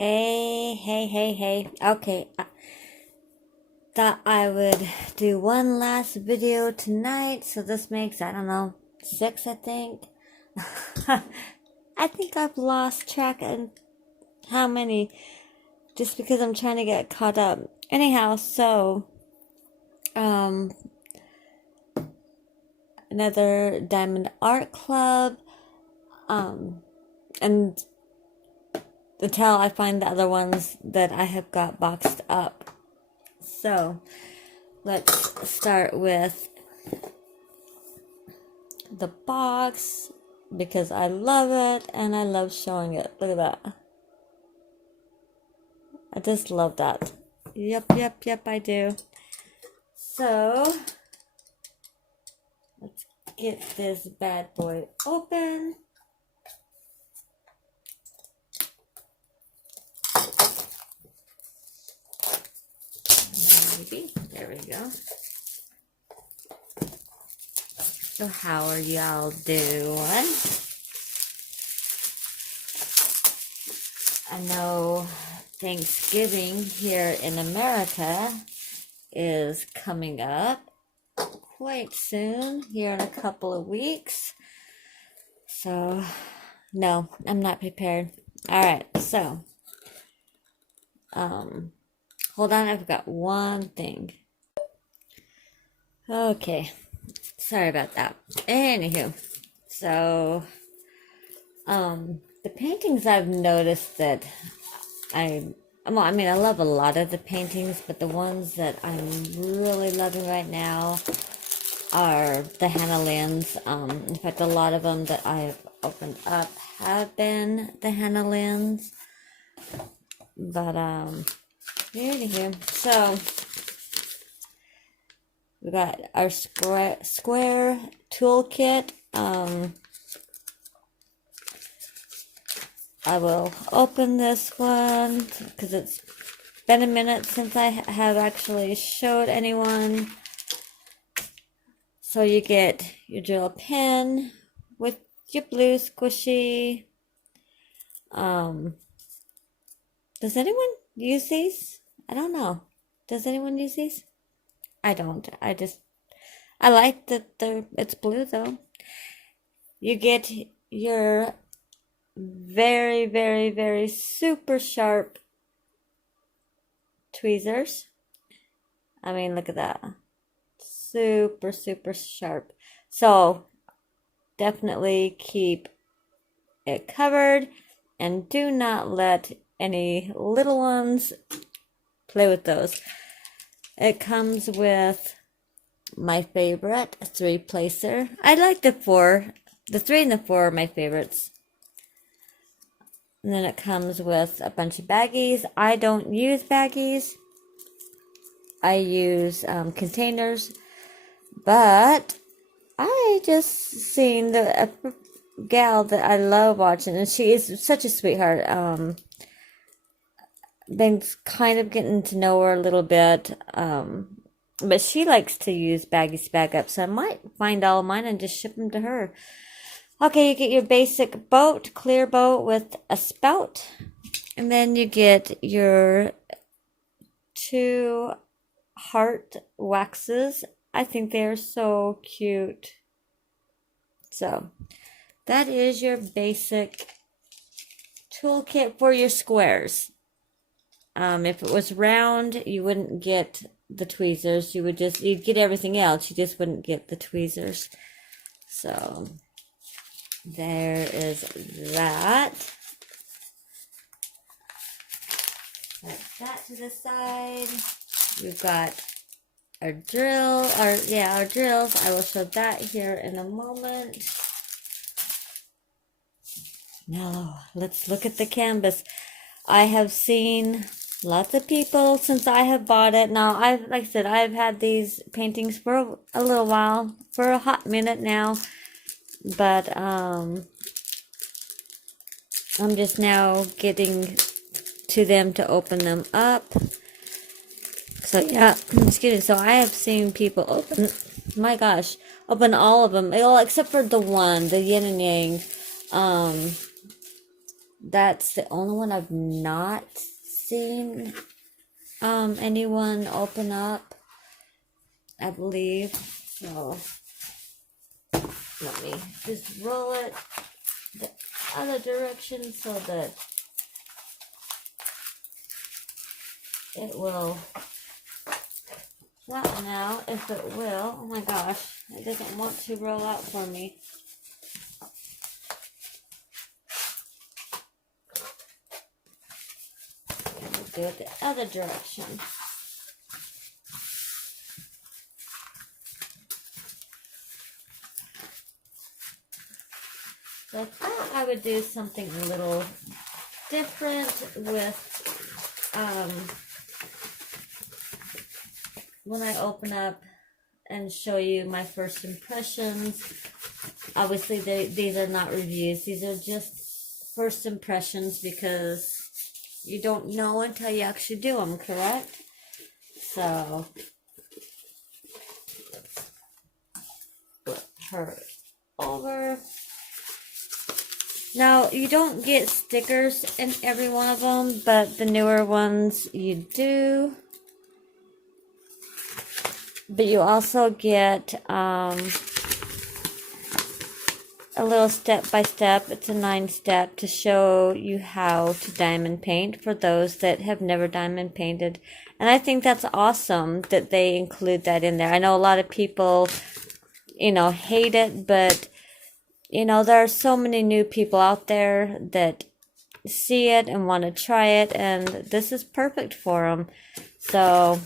Hey. Okay, I thought I would do one last video tonight, so this makes, I don't know, 6, I think. I think I've lost track of how many, just because I'm trying to get caught up. Anyhow, so, another Diamond Art Club, and until I find the other ones that I have got boxed up. So, let's start with the box because I love it and I love showing it. Look at that. I just love that. Yep, I do. So, let's get this bad boy open. Maybe. There we go. So how are y'all doing? I know Thanksgiving here in America is coming up quite soon, here in a couple of weeks. So, no, I'm not prepared. Alright, so, hold on, I've got one thing. Okay, sorry about that. Anywho, so, the paintings I've noticed that I love a lot of the paintings, but the ones that I'm really loving right now are the Henna Limbs. In fact, a lot of them that I've opened up have been the Henna Limbs. But, anywho, so, we got our square toolkit. I will open this one because it's been a minute since I have actually showed anyone. So you get your drill pen with your blue squishy. Does anyone use these? I don't know. Does anyone use these? I don't. I like that it's blue though. You get your very super sharp tweezers. I mean, look at that. Super sharp. So, definitely keep it covered and do not let any little ones play with those. It comes with my favorite 3-placer. I like the 4. The 3 and the 4 are my favorites. And then it comes with a bunch of baggies. I don't use baggies. I use containers. But I just seen a gal that I love watching, and she is such a sweetheart. Been kind of getting to know her a little bit. But she likes to use baggies to bag up, so I might find all of mine and just ship them to her. Okay, you get your basic boat, clear boat with a spout. And then you get your 2 heart waxes. I think they're so cute. So, that is your basic toolkit for your squares. If it was round, you wouldn't get the tweezers. You'd get everything else. You just wouldn't get the tweezers. So, there is that. Put that to the side. We've got our drills. I will show that here in a moment. Now, let's look at the canvas. I have seen lots of people since I have bought it. Now, like I said, I've had these paintings for a little while, for a hot minute now. But, I'm just now getting to them to open them up. So, yeah, excuse me. So, I have seen people open, my gosh, open all of them. Except for the one, the yin and yang. That's the only one I've not seen anyone open up, I believe. So let me just roll it the other direction so that it will flatten out, if it will. Oh my gosh, it doesn't want to roll out for me. And we'll do it the other direction. So I thought I would do something a little different with when I open up and show you my first impressions. Obviously, these are not reviews. These are just first impressions because you don't know until you actually do them, correct? So, flip her over. Now, you don't get stickers in every one of them, but the newer ones you do. But you also get a little step-by-step. It's a 9-step to show you how to diamond paint for those that have never diamond painted. And I think that's awesome that they include that in there. I know a lot of people, hate it, but, there are so many new people out there that see it and want to try it, and this is perfect for them. So,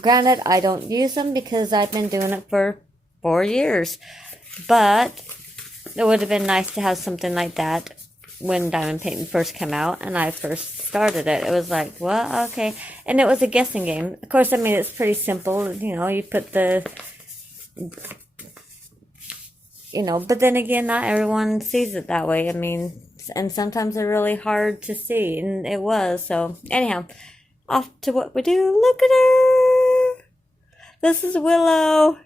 granted, I don't use them because I've been doing it for 4 years, but it would have been nice to have something like that when diamond painting first came out and I first started it. It was like, well, okay. And it was a guessing game. Of course, I mean, it's pretty simple. You put the, but then again, not everyone sees it that way. I mean, and sometimes they're really hard to see, and it was. So, anyhow, off to what we do. Look at her. This is Willow.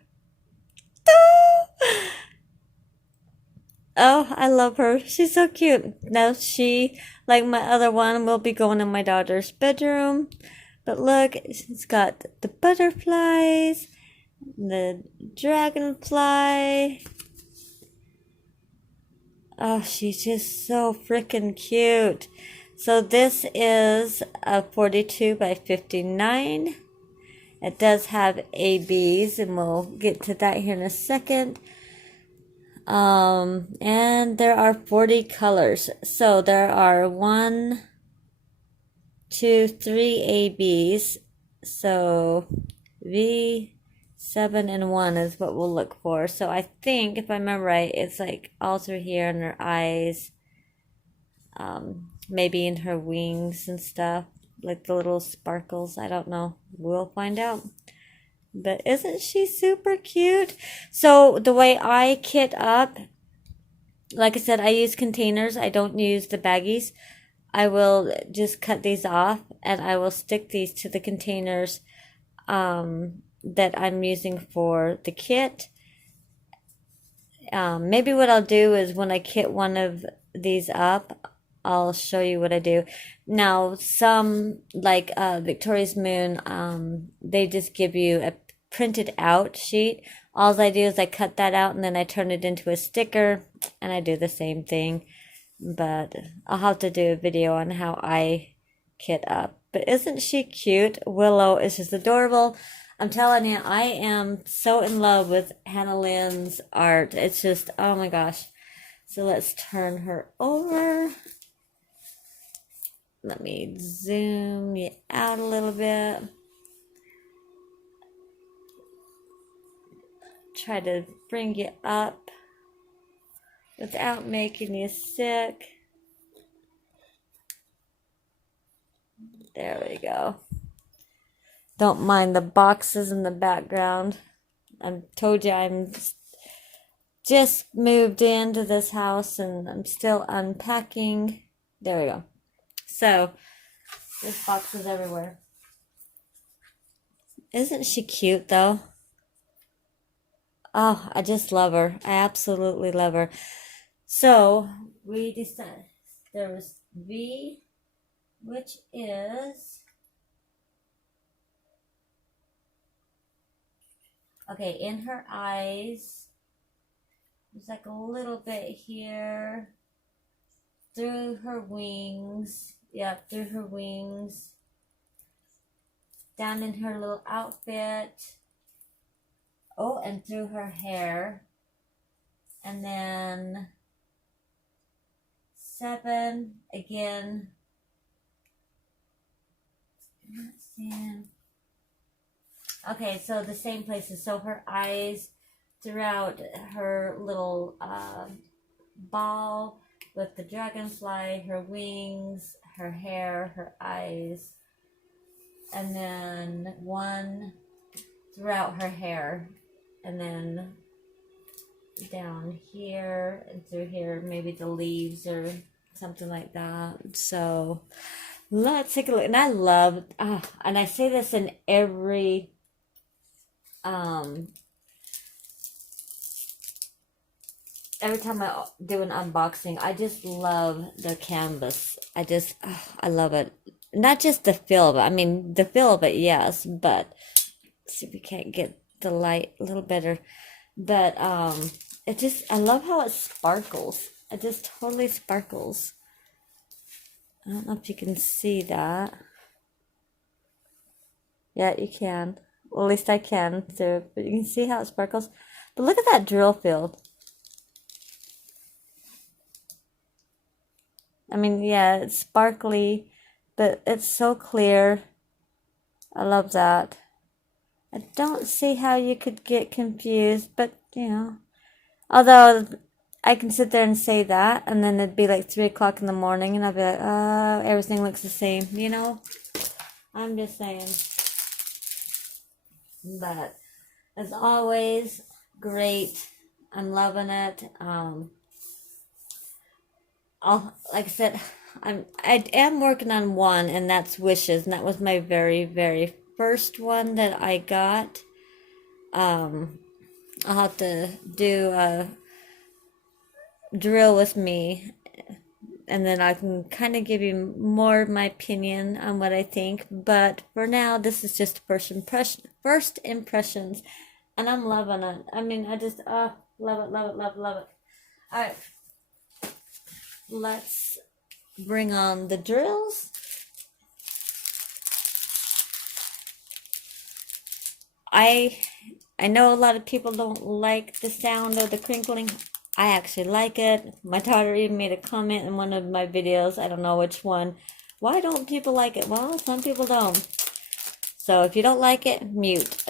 Oh, I love her. She's so cute. Now she, like my other one, will be going in my daughter's bedroom. But look, she's got the butterflies, the dragonfly. Oh, she's just so freaking cute. So this is a 42 by 59. It does have ABs, and we'll get to that here in a second. And there are 40 colors. So there are 1, 2, 3 ABs. So V, 7, and 1 is what we'll look for. So I think, if I remember right, it's like all through here in her eyes, maybe in her wings and stuff, like the little sparkles. I don't know. We'll find out. But isn't she super cute? So the way I kit up, like I said, I use containers. I don't use the baggies. I will just cut these off and I will stick these to the containers that I'm using for the kit. Maybe what I'll do is when I kit one of these up, I'll show you what I do. Now, some, like Victoria's Moon, they just give you a printed out sheet. All I do is I cut that out and then I turn it into a sticker, and I do the same thing. But I'll have to do a video on how I kit up. But isn't she cute? Willow is just adorable. I'm telling you, I am so in love with Henna Limbs' art. It's just, oh my gosh. So let's turn her over. Let me zoom you out a little bit. Try to bring you up without making you sick. There we go. Don't mind the boxes in the background. I told you I'm just moved into this house and I'm still unpacking. There we go. So, there's boxes everywhere. Isn't she cute though? Oh, I just love her. I absolutely love her. So, we decided. there was V, which is, okay, in her eyes, there's like a little bit here, through her wings, yeah, through her wings, down in her little outfit, oh, and through her hair, and then 7, again, I'm not seeing. Okay, so the same places. So her eyes throughout her little ball with the dragonfly, her wings, her hair, her eyes, and then 1 throughout her hair, and then down here and through here, maybe the leaves or something like that. So let's take a look. And I love, and I say this in every every time I do an unboxing, I just love their canvas. I love it. Not just the feel of it. I mean, the feel of it, yes, but let's see if we can't get the light a little better. But it just, I love how it sparkles. It just totally sparkles. I don't know if you can see that. Yeah, you can. Well, at least I can. So, but you can see how it sparkles. But look at that drill field. I mean, yeah, it's sparkly, but it's so clear. I love that. I don't see how you could get confused, but, you know. Although, I can sit there and say that, and then it'd be like 3 o'clock in the morning, and I'd be like, everything looks the same, you know? I'm just saying. But, as always, great. I'm loving it. Like I said, I am working on one, and that's Wishes, and that was my very, very first one that I got. I'll have to do a drill with me, and then I can kind of give you more of my opinion on what I think. But for now, this is just first impressions, and I'm loving it. I mean, I just love it, love it, love it, love it. All right. Let's bring on the drills. I know a lot of people don't like the sound of the crinkling. I actually like it. My daughter even made a comment in one of my videos. I don't know which one. Why don't people like it? Well, some people don't. So if you don't like it, mute.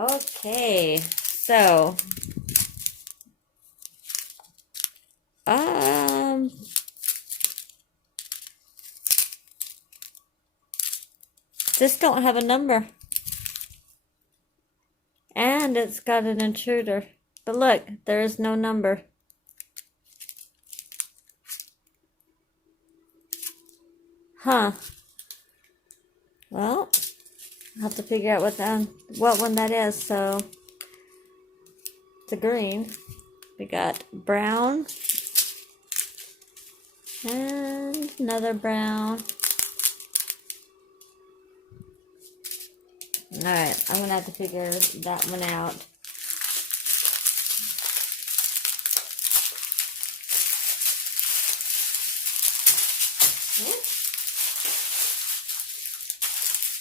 Okay, so this don't have a number, and it's got an intruder, but look, there is no number. Huh. Well, I'll have to figure out what one that is. So it's a green. We got brown and another brown. All right, I'm gonna have to figure that one out.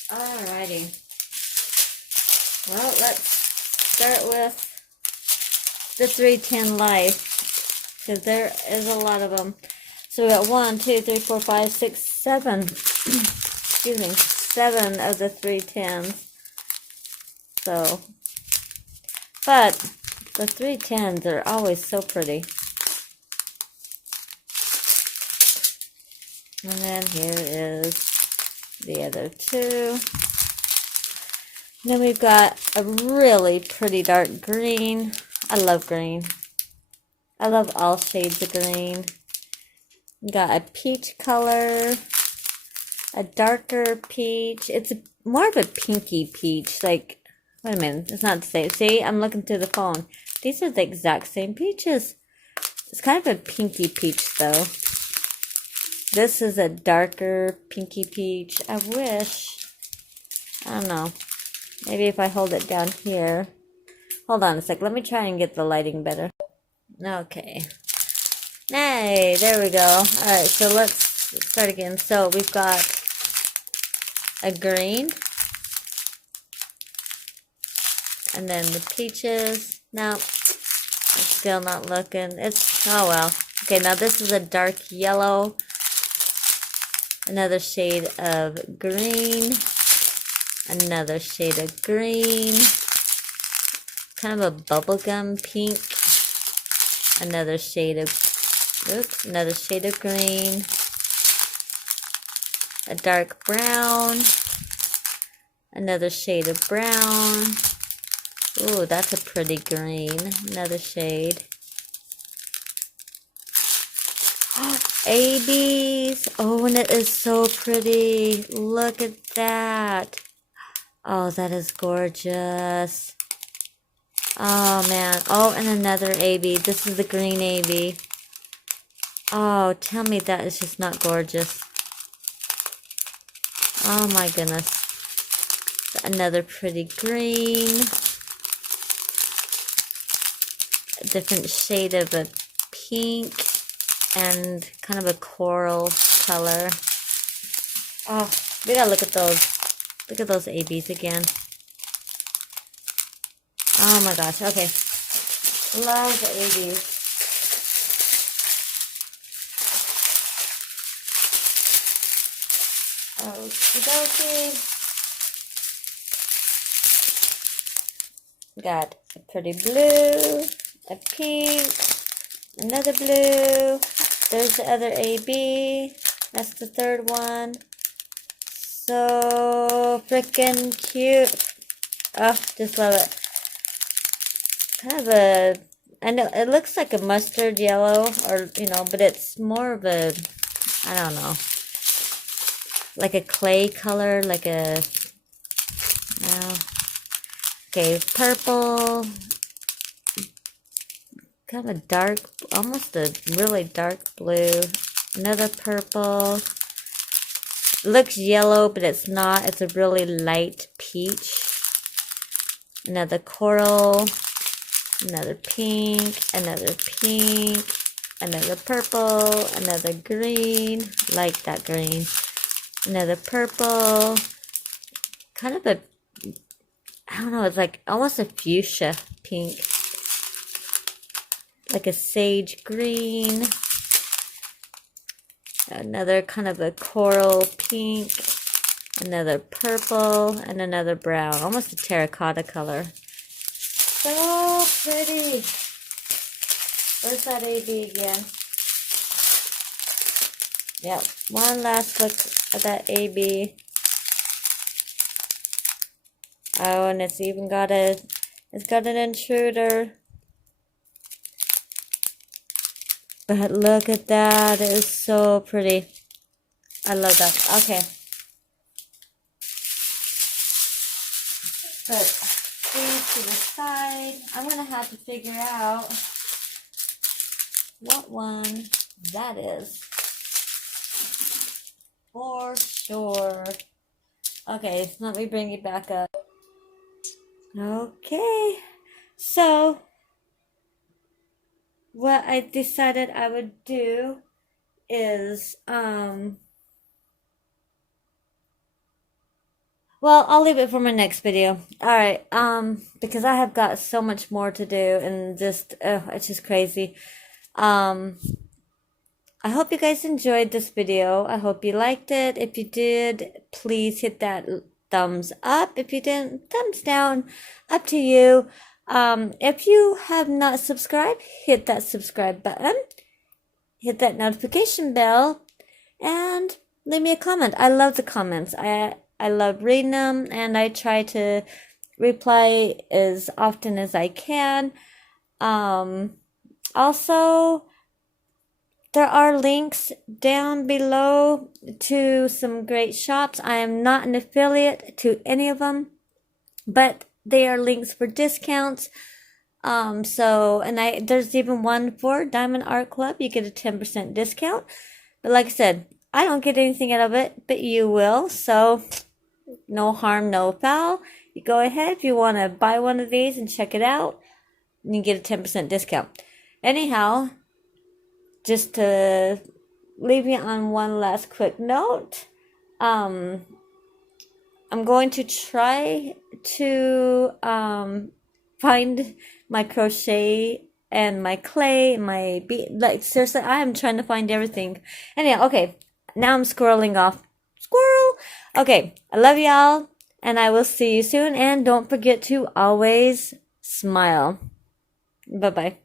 Alrighty. Well, let's start with the 310 Life, because there is a lot of them. So we got 1, 2, 3, 4, 5, 6, 7. Excuse me, 7 of the 310s. So, but the 310s are always so pretty. And then here is the other 2. Then we've got a really pretty dark green. I love green. I love all shades of green. We got a peach color, a darker peach. It's more of a pinky peach. Like, wait a minute, it's not the same. See, I'm looking through the phone. These are the exact same peaches. It's kind of a pinky peach, though. This is a darker pinky peach. I wish. I don't know. Maybe if I hold it down here. Hold on a sec. Let me try and get the lighting better. Okay. Hey, there we go. Alright, so let's start again. So we've got a green. And then the peaches. No, it's still not looking. It's, oh well. Okay, now this is a dark yellow. Another shade of green. Another shade of green. Kind of a bubblegum pink. Another shade of, oops, another shade of green. A dark brown. Another shade of brown. Ooh, that's a pretty green. Another shade. ABs. Oh, and it is so pretty. Look at that. Oh, that is gorgeous. Oh, man. Oh, and another AB. This is the green AB. Oh, tell me that is just not gorgeous. Oh, my goodness. Another pretty green. A different shade of a pink. And kind of a coral color. Oh, we gotta look at those. Look at those ABs again. Oh my gosh, okay. Love the ABs. Okie dokie. Got a pretty blue, a pink, another blue. There's the other AB. That's the third one. So freaking cute. Oh, just love it. Kind of a, I know it looks like a mustard yellow, or you know, but it's more of a, I don't know, like a clay color, like a, no. Okay, purple. Kind of a dark, almost a really dark blue. Another purple. It looks yellow, but it's not. It's a really light peach. Another coral. Another pink. Another pink. Another purple. Another green. Like that green. Another purple. Kind of a, I don't know, it's like almost a fuchsia pink. Like a sage green. Another kind of a coral pink. Another purple. And another brown. Almost a terracotta color. So pretty. Where's that AB again? Yep. One last look at that AB. Oh, and it's even got a, it's got an intruder. But look at that. It is so pretty. I love that. Okay. Put these to the side. I'm going to have to figure out what one that is. For sure. Okay, let me bring it back up. Okay. So what I decided I would do is, well, I'll leave it for my next video. Alright, because I have got so much more to do and just, it's just crazy. I hope you guys enjoyed this video. I hope you liked it. If you did, please hit that thumbs up. If you didn't, thumbs down. Up to you. If you have not subscribed, hit that subscribe button, hit that notification bell, and leave me a comment. I love the comments. I love reading them, and I try to reply as often as I can. Also, there are links down below to some great shops. I am not an affiliate to any of them, but they are links for discounts. There's even one for Diamond Art Club. You get a 10% discount. But like I said, I don't get anything out of it, but you will. So no harm, no foul. You go ahead if you want to buy one of these and check it out. And you get a 10% discount. Anyhow, just to leave you on one last quick note, I'm going to try to find my crochet and my clay and my bead. Like, seriously, I am trying to find everything. Anyhow, okay, now I'm squirreling off. Squirrel! Okay, I love y'all, and I will see you soon. And don't forget to always smile. Bye-bye.